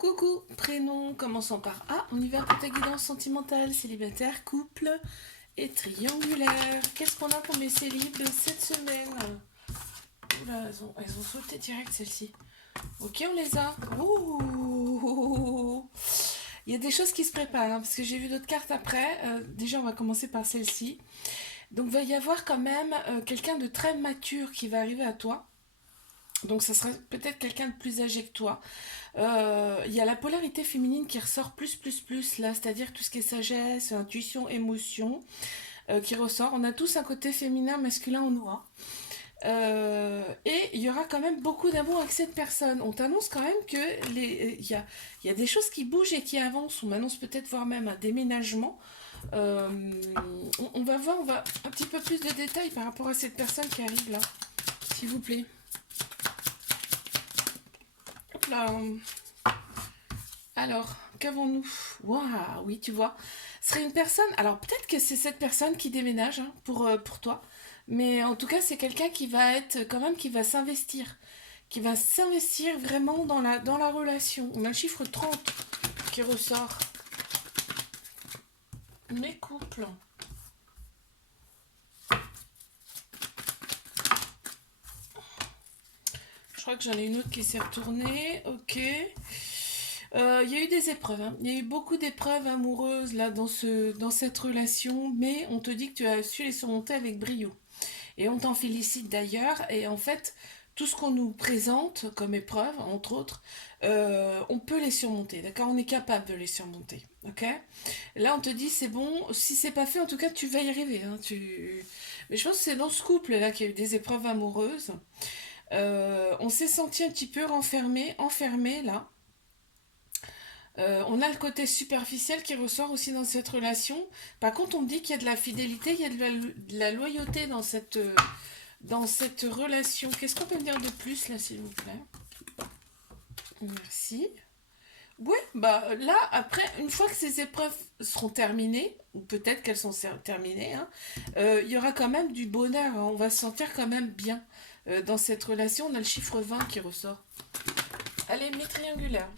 Coucou, prénom commençant par A, on y va pour ta guidance sentimentale, célibataire, couple et triangulaire. Qu'est-ce qu'on a pour mes célibes cette semaine? Oula, elles ont sauté direct celles-ci. Ok, on les a. Ouh. Il y a des choses qui se préparent, hein, parce que j'ai vu d'autres cartes après. Déjà, on va commencer par celle-ci. Donc, il va y avoir quand même quelqu'un de très mature qui va arriver à toi. Donc, ça sera peut-être quelqu'un de plus âgé que toi. Il y a la polarité féminine qui ressort plus là, c'est-à-dire tout ce qui est sagesse, intuition, émotion qui ressort. On a tous un côté féminin, masculin en nous, hein. Et il y aura quand même beaucoup d'amour avec cette personne. On t'annonce quand même que il y a des choses qui bougent et qui avancent. On m'annonce peut-être voir même un déménagement. Euh, on va voir, on va un petit peu plus de détails par rapport à cette personne qui arrive là, s'il vous plaît. Hop là. Alors, qu'avons-nous? Waouh, oui, tu vois. Ce serait une personne. Alors, peut-être que c'est cette personne qui déménage hein, pour toi. Mais en tout cas, c'est quelqu'un qui va être quand même, qui va s'investir. Qui va s'investir vraiment dans la relation. On a le chiffre 30 qui ressort. Mes couples. Je crois que j'en ai une autre qui s'est retournée. Ok. Il y a eu des épreuves, hein. Il y a eu beaucoup d'épreuves amoureuses là dans cette relation, mais on te dit que tu as su les surmonter avec brio. Et on t'en félicite d'ailleurs. Et en fait, tout ce qu'on nous présente comme épreuve, entre autres, on peut les surmonter, d'accord? On est capable de les surmonter, ok? Là, on te dit, c'est bon, si c'est pas fait, en tout cas, tu vas y arriver, hein. Mais je pense que c'est dans ce couple-là qu'il y a eu des épreuves amoureuses. On s'est senti un petit peu renfermé, enfermé, là. On a le côté superficiel qui ressort aussi dans cette relation. Par contre, on me dit qu'il y a de la fidélité, il y a de la loyauté dans cette relation. Qu'est-ce qu'on peut me dire de plus là, s'il vous plaît? Merci. Oui, bah là, après, une fois que ces épreuves seront terminées, ou peut-être qu'elles sont terminées, hein, il y aura quand même du bonheur, hein. On va se sentir quand même bien dans cette relation. On a le chiffre 20 qui ressort. Allez, mes triangulaires.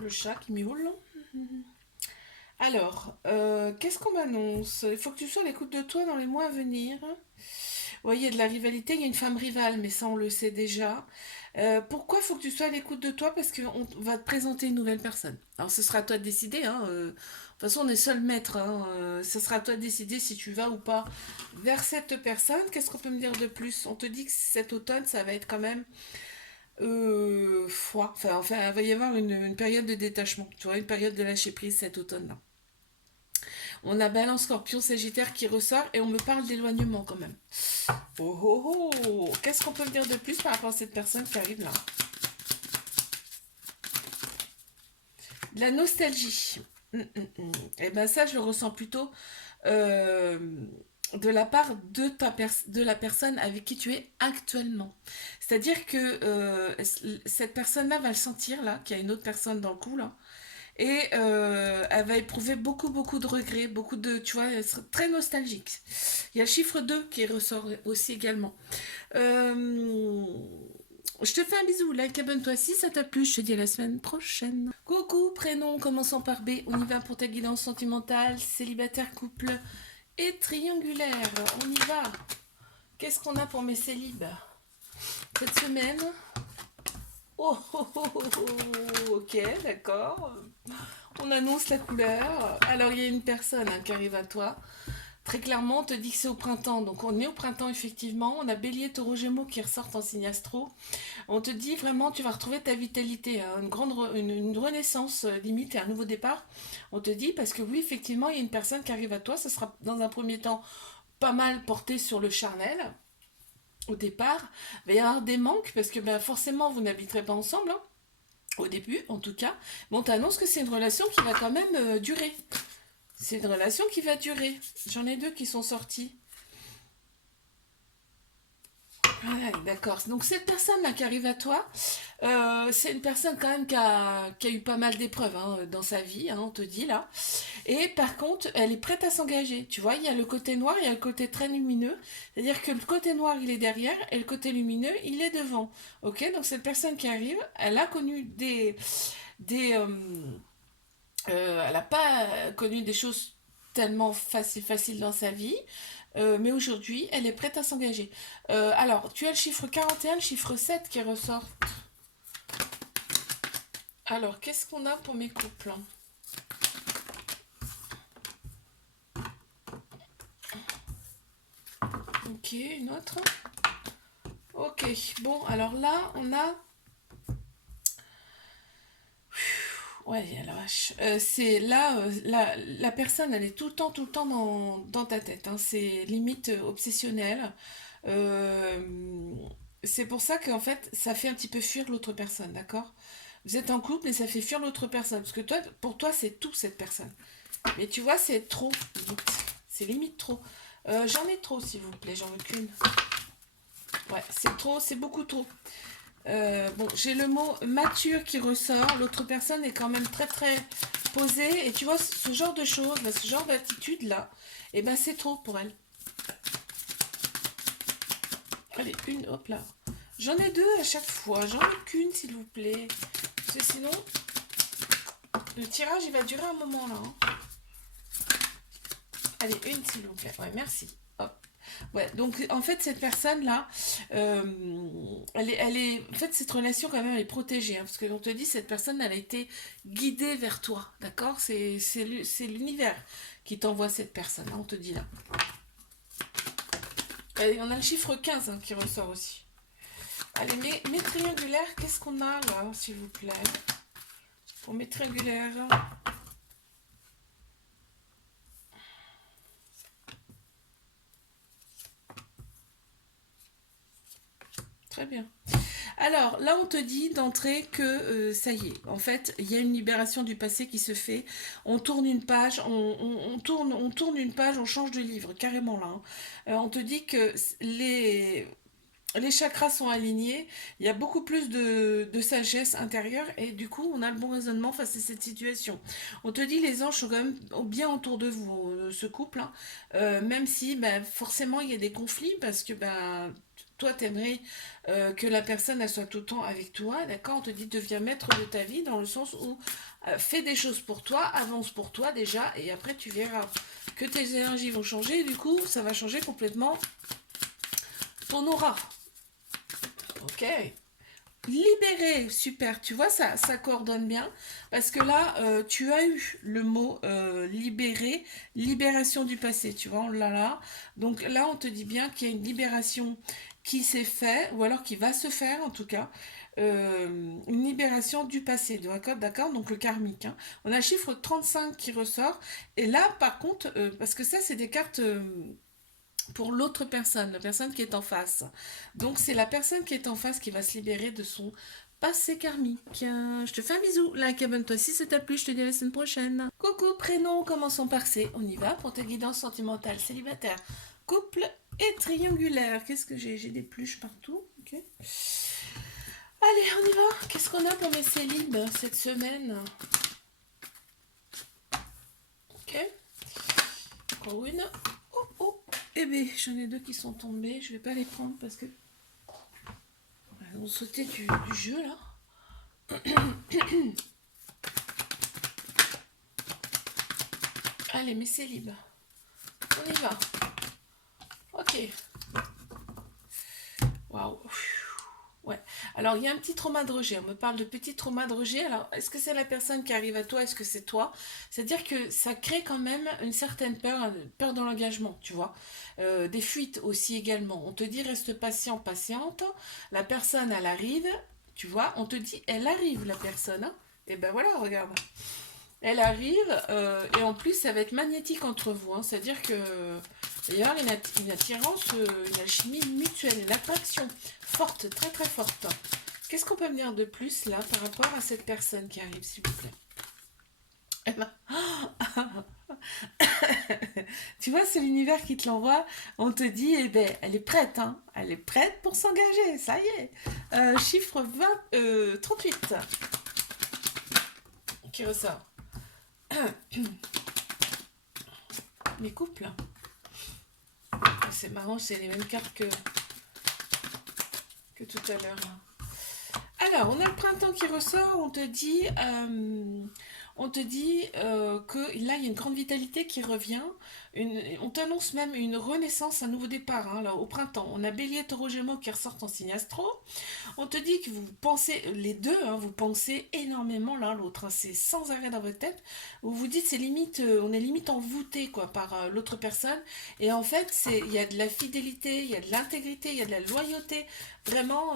Le chat qui miaule. Alors, qu'est-ce qu'on m'annonce? Il faut que tu sois à l'écoute de toi dans les mois à venir. Oui, il y a de la rivalité, il y a une femme rivale, mais ça on le sait déjà. Pourquoi il faut que tu sois à l'écoute de toi? Parce qu'on va te présenter une nouvelle personne. Alors ce sera à toi de décider, hein. De toute façon, on est seul maître, hein. Ce sera à toi de décider si tu vas ou pas vers cette personne. Qu'est-ce qu'on peut me dire de plus? On te dit que cet automne, ça va être quand même froid. Enfin, il va y avoir une période de détachement. Tu vois, une période de lâcher prise cet automne-là. On a Balance, Scorpion, Sagittaire qui ressort et on me parle d'éloignement quand même. Oh oh oh! Qu'est-ce qu'on peut me dire de plus par rapport à cette personne qui arrive là? De la nostalgie. Et ben ça, je le ressens plutôt euh, de la part de la personne avec qui tu es actuellement. C'est-à-dire que cette personne-là va le sentir, là, qu'il y a une autre personne dans le coup, là. Et elle va éprouver beaucoup de regrets, beaucoup de, tu vois, elle sera très nostalgique. Il y a le chiffre 2 qui ressort aussi également. Euh, je te fais un bisou, like, abonne-toi si ça t'a plu, je te dis à la semaine prochaine. Coucou, prénom commençant par B, on y va pour ta guidance sentimentale, célibataire, couple et triangulaire. On y va. Qu'est-ce qu'on a pour mes célibes cette semaine? Ok, d'accord. On annonce la couleur. Alors, il y a une personne hein, qui arrive à toi. Très clairement, on te dit que c'est au printemps. Donc, on est au printemps, effectivement. On a Bélier, Taureau, Gémeaux qui ressortent en signe astro. On te dit vraiment, tu vas retrouver ta vitalité, hein, une renaissance limite et un nouveau départ. On te dit, parce que oui, effectivement, il y a une personne qui arrive à toi. Ce sera dans un premier temps pas mal porté sur le charnel. Au départ, il va y avoir des manques parce que ben, forcément, vous n'habiterez pas ensemble. Hein, au début, en tout cas. Mais on t'annonce que c'est une relation qui va quand même durer. C'est une relation qui va durer. J'en ai deux qui sont sortis. Voilà, d'accord. Donc cette personne-là qui arrive à toi, C'est une personne quand même qui a eu pas mal d'épreuves hein, dans sa vie, hein, on te dit là. Et par contre, elle est prête à s'engager. Tu vois, il y a le côté noir, il y a le côté très lumineux. C'est-à-dire que le côté noir, il est derrière et le côté lumineux, il est devant. Ok, donc cette personne qui arrive, elle a connu des elle n'a pas connu des choses tellement faciles dans sa vie, mais aujourd'hui, elle est prête à s'engager. Alors, tu as le chiffre 41, le chiffre 7 qui ressort. Alors, qu'est-ce qu'on a pour mes couples? Ok, une autre. Ok, bon, alors là, on a... Ouais, la vache. C'est là, la personne, elle est tout le temps dans ta tête, hein. C'est limite obsessionnel. Euh, c'est pour ça qu'en fait, ça fait un petit peu fuir l'autre personne, d'accord? Vous êtes en couple, mais ça fait fuir l'autre personne. Parce que toi, pour toi, c'est tout cette personne. Mais tu vois, c'est trop. C'est limite trop. J'en ai trop, s'il vous plaît, j'en veux qu'une. Ouais, c'est trop, c'est beaucoup trop. Bon, j'ai le mot mature qui ressort. L'autre personne est quand même très posée. Et tu vois, ce genre de choses, là, ce genre d'attitude là, et ben c'est trop pour elle. Allez, une, hop là. J'en ai deux à chaque fois. J'en ai qu'une, s'il vous plaît. Parce que sinon, le tirage, il va durer un moment là, hein. Allez, une, s'il vous plaît. Ouais, merci. Hop. Ouais, donc en fait, cette personne-là, en fait, cette relation quand même, elle est protégée, hein, parce que on te dit, cette personne, elle a été guidée vers toi, d'accord? C'est l'univers qui t'envoie cette personne, hein, on te dit là. Et on a le chiffre 15 hein, qui ressort aussi. Allez, mes triangulaires, qu'est-ce qu'on a là, s'il vous plaît? Pour mes triangulaires. Très bien. Alors là, on te dit d'entrée que ça y est. En fait, il y a une libération du passé qui se fait. On tourne une page, on tourne une page, on change de livre, carrément là, hein. On te dit que les chakras sont alignés, il y a beaucoup plus de sagesse intérieure et du coup on a le bon raisonnement face à cette situation. On te dit les anges sont quand même bien autour de vous, ce couple, hein. Même si ben, forcément il y a des conflits parce que ben, toi t'aimerais que la personne elle soit tout le temps avec toi, d'accord? On te dit deviens maître de ta vie dans le sens où fais des choses pour toi, avance pour toi déjà et après tu verras que tes énergies vont changer et du coup ça va changer complètement ton aura. Ok. Libéré, super. Tu vois, ça coordonne bien. Parce que là, tu as eu le mot libéré, libération du passé. Tu vois, on l'a là. Donc là, on te dit bien qu'il y a une libération qui s'est faite, ou alors qui va se faire en tout cas. Une libération du passé, d'accord, d'accord, donc le karmique, hein. On a le chiffre 35 qui ressort. Et là, par contre, parce que ça, c'est des cartes pour l'autre personne, la personne qui est en face. Donc c'est la personne qui est en face qui va se libérer de son passé karmique. Je te fais un bisou, like, abonne-toi si ça t'a plu, je te dis à la semaine prochaine. Coucou, prénom, commençons par C. On y va pour ta guidance sentimentale, célibataire, couple et triangulaire. Qu'est-ce que j'ai? J'ai des pluches partout. Ok. Allez, on y va. Qu'est-ce qu'on a pour mes célibes cette semaine? Ok. Encore une. Oh, oh. Eh bien, j'en ai deux qui sont tombés. Je vais pas les prendre parce que on sautait du jeu là. Allez, mes célibes. On y va. Ok. Waouh. Ouais. Alors, il y a un petit trauma de rejet. On me parle de petit trauma de rejet. Alors, est-ce que c'est la personne qui arrive à toi? Est-ce que c'est toi? C'est-à-dire que ça crée quand même une certaine peur, peur dans l'engagement, tu vois. Des fuites aussi également. On te dit reste patient, patiente. La personne, elle arrive, tu vois. On te dit elle arrive, la personne, hein. Et ben voilà, regarde. Elle arrive et en plus, ça va être magnétique entre vous, hein. C'est-à-dire que d'ailleurs, une attirance, une alchimie mutuelle, une attraction forte, très forte. Qu'est-ce qu'on peut me dire de plus là par rapport à cette personne qui arrive, s'il vous plaît? Eh ben, Tu vois, c'est l'univers qui te l'envoie. On te dit, eh ben, elle est prête, hein. Elle est prête pour s'engager, ça y est. Chiffre 38 qui ressort. Les couples. C'est marrant, c'est les mêmes cartes que tout à l'heure. Alors, on a le printemps qui ressort, que là, il y a une grande vitalité qui revient. On t'annonce même une renaissance, un nouveau départ, hein, là, au printemps. On a Bélier, Taureau, Gémeaux qui ressortent en signe astro. On te dit que vous pensez, les deux, hein, vous pensez énormément l'un l'autre, hein, c'est sans arrêt dans votre tête. Vous vous dites, c'est limite, on est limite envoûté quoi, par l'autre personne. Et en fait, il y a de la fidélité, il y a de l'intégrité, il y a de la loyauté. Vraiment,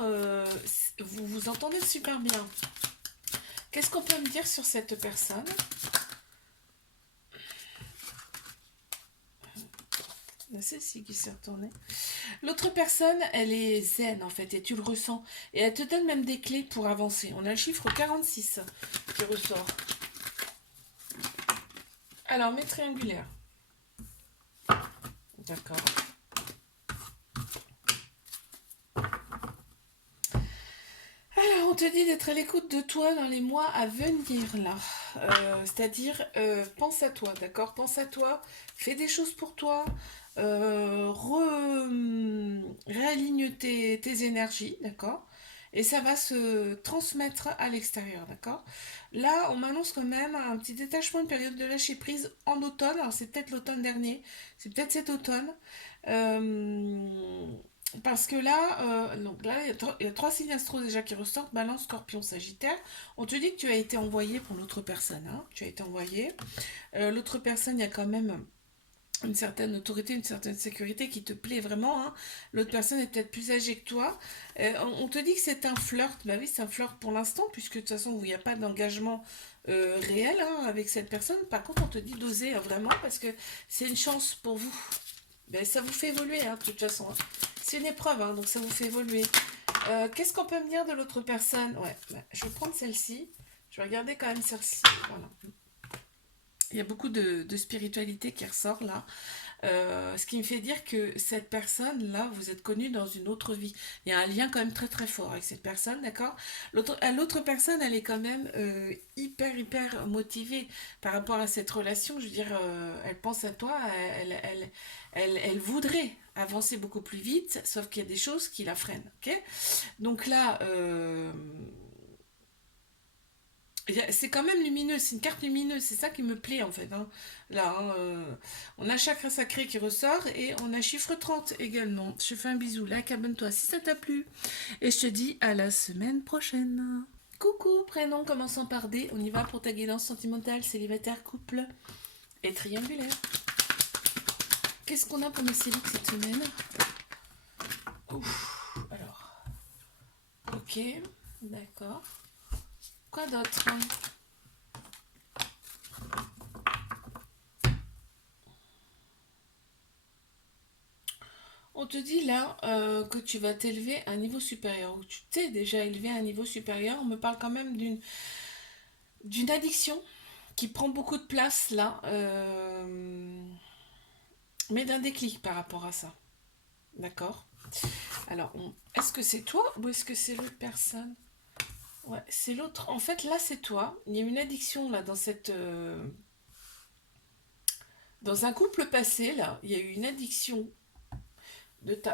vous vous entendez super bien. Qu'est-ce qu'on peut me dire sur cette personne? Celle-ci qui s'est retournée. L'autre personne, elle est zen en fait, et tu le ressens. Et elle te donne même des clés pour avancer. On a le chiffre 46 qui ressort. Alors, mes triangulaires. D'accord. Alors, on te dit d'être à l'écoute de toi dans les mois à venir, là. C'est-à-dire, pense à toi, d'accord? Pense à toi, fais des choses pour toi, réaligne tes énergies, d'accord? Et ça va se transmettre à l'extérieur, d'accord? Là, on m'annonce quand même un petit détachement, une période de lâcher prise en automne. Alors, c'est peut-être l'automne dernier, c'est peut-être cet automne. Euh, Parce que là, donc là, il y a trois signes astro déjà qui ressortent, Balance, Scorpion, Sagittaire. On te dit que tu as été envoyé pour l'autre personne, hein. Tu as été envoyé. L'autre personne, il y a quand même une certaine autorité, une certaine sécurité qui te plaît vraiment, hein. L'autre personne est peut-être plus âgée que toi. On te dit que c'est un flirt. Bah oui, c'est un flirt pour l'instant, puisque de toute façon, il n'y a pas d'engagement réel, hein, avec cette personne. Par contre, on te dit d'oser, hein, vraiment, parce que c'est une chance pour vous. Ben, ça vous fait évoluer, hein, de toute façon, hein. C'est une épreuve, hein, donc ça vous fait évoluer. Qu'est-ce qu'on peut me dire de l'autre personne? Ouais, ben, je vais prendre celle-ci. Je vais regarder quand même celle-ci. Voilà. Il y a beaucoup de spiritualité qui ressort là. Ce qui me fait dire que cette personne-là, vous êtes connu dans une autre vie. Il y a un lien quand même très très fort avec cette personne, d'accord? L'autre personne, elle est quand même hyper motivée par rapport à cette relation. Je veux dire, elle pense à toi, elle voudrait avancer beaucoup plus vite, sauf qu'il y a des choses qui la freinent, ok? Donc là, c'est quand même lumineux, c'est une carte lumineuse, c'est ça qui me plaît en fait, hein. Là, hein, on a chakra sacré qui ressort et on a chiffre 30 également. Je te fais un bisou, like, abonne-toi si ça t'a plu. Et je te dis à la semaine prochaine. Coucou, prénom commençant par D, on y va pour ta guidance sentimentale, célibataire, couple et triangulaire. Qu'est-ce qu'on a pour nos célibes cette semaine? Ouf, alors, ok, d'accord. Quoi d'autre? On te dit là que tu vas t'élever à un niveau supérieur, ou tu t'es déjà élevé à un niveau supérieur. On me parle quand même d'une addiction qui prend beaucoup de place là, mais d'un déclic par rapport à ça. D'accord? Alors, est-ce que c'est toi ou est-ce que c'est l'autre personne? Ouais, c'est l'autre. En fait, là, c'est toi. Il y a une addiction là dans un couple passé là. Il y a eu une addiction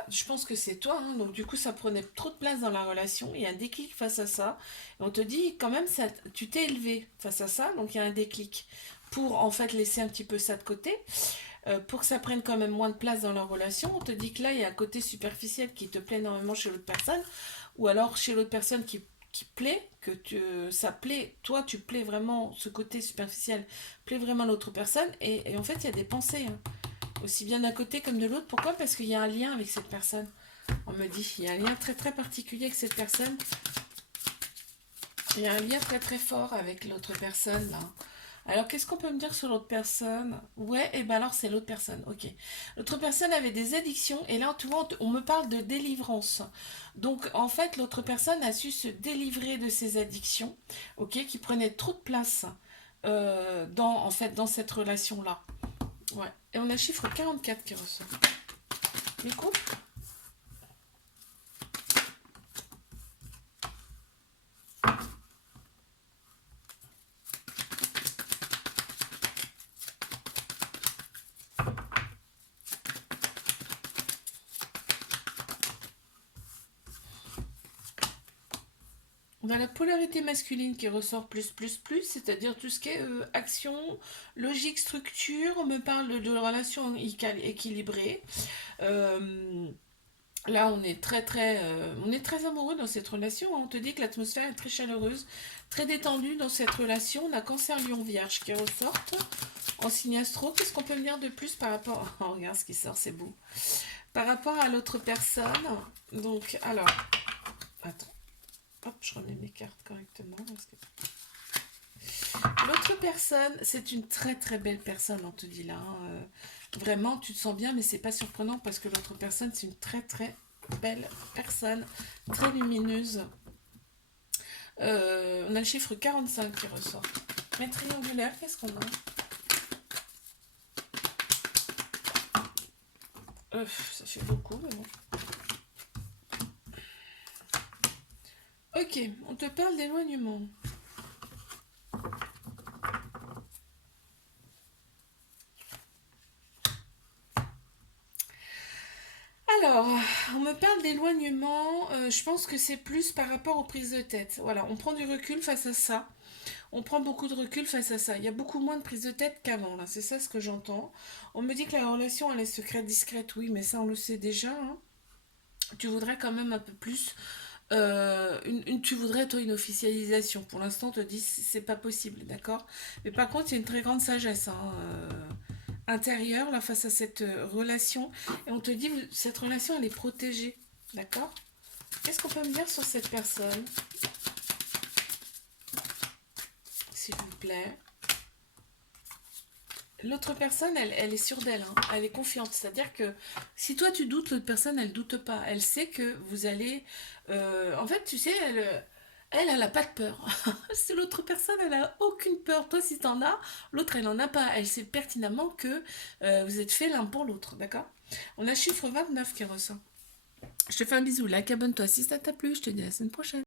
je pense que c'est toi, hein, donc du coup ça prenait trop de place dans la relation, il y a un déclic face à ça, et on te dit quand même ça, tu t'es élevé face à ça, donc il y a un déclic pour en fait laisser un petit peu ça de côté, pour que ça prenne quand même moins de place dans la relation. On te dit que là il y a un côté superficiel qui te plaît énormément chez l'autre personne, ou alors chez l'autre personne qui plaît, ça plaît, toi tu plais vraiment, ce côté superficiel plaît vraiment à l'autre personne, et en fait il y a des pensées, hein, aussi bien d'un côté comme de l'autre. Pourquoi? Parce qu'il y a un lien avec cette personne. On me dit, il y a un lien très très particulier avec cette personne. Il y a un lien très très fort avec l'autre personne là. Alors qu'est-ce qu'on peut me dire sur l'autre personne? Ouais, et ben alors c'est l'autre personne, ok. L'autre personne avait des addictions et là tu vois on me parle de délivrance. Donc en fait l'autre personne a su se délivrer de ses addictions, ok, qui prenaient trop de place en fait, dans cette relation-là. Ouais. Et on a le chiffre 44 qui ressort. Les couples. On a la polarité masculine qui ressort plus, c'est-à-dire tout ce qui est action, logique, structure. On me parle de relations équilibrées. Euh, Là, on est très amoureux dans cette relation, hein. On te dit que l'atmosphère est très chaleureuse, très détendue dans cette relation. On a Cancer, Lion, Vierge qui ressortent en signe astro. Qu'est-ce qu'on peut me dire de plus par rapport... Oh, regarde ce qui sort, c'est beau. Par rapport à l'autre personne. Donc, alors, attends. Hop, je remets mes cartes correctement. L'autre personne, c'est une très très belle personne, on te dit là, hein. Vraiment, tu te sens bien, mais c'est pas surprenant parce que l'autre personne, c'est une très très belle personne, très lumineuse. On a le chiffre 45 qui ressort. Mais triangulaire, qu'est-ce qu'on a? Ça fait beaucoup, mais bon. Ok, on te parle d'éloignement. Alors, on me parle d'éloignement, je pense que c'est plus par rapport aux prises de tête. Voilà, on prend du recul face à ça. On prend beaucoup de recul face à ça. Il y a beaucoup moins de prise de tête qu'avant, là. C'est ça ce que j'entends. On me dit que la relation, elle est secrète, discrète. Oui, mais ça, on le sait déjà, hein. Tu voudrais quand même un peu plus. Tu voudrais, toi, une officialisation. Pour l'instant, on te dit c'est pas possible, d'accord? Mais par contre, il y a une très grande sagesse, hein, intérieure, là, face à cette relation. Et on te dit, cette relation, elle est protégée, d'accord? Qu'est-ce qu'on peut me dire sur cette personne, s'il vous plaît? L'autre personne, elle est sûre d'elle, hein. Elle est confiante. C'est-à-dire que si toi tu doutes, l'autre personne, elle doute pas. Elle sait que vous allez... En fait, tu sais, elle a pas de peur. Si l'autre personne, elle a aucune peur. Toi, si t'en as, l'autre, elle en a pas. Elle sait pertinemment que vous êtes fait l'un pour l'autre, d'accord? On a le chiffre 29 qui ressort. Je te fais un bisou, like, abonne-toi si ça t'a plu. Je te dis à la semaine prochaine.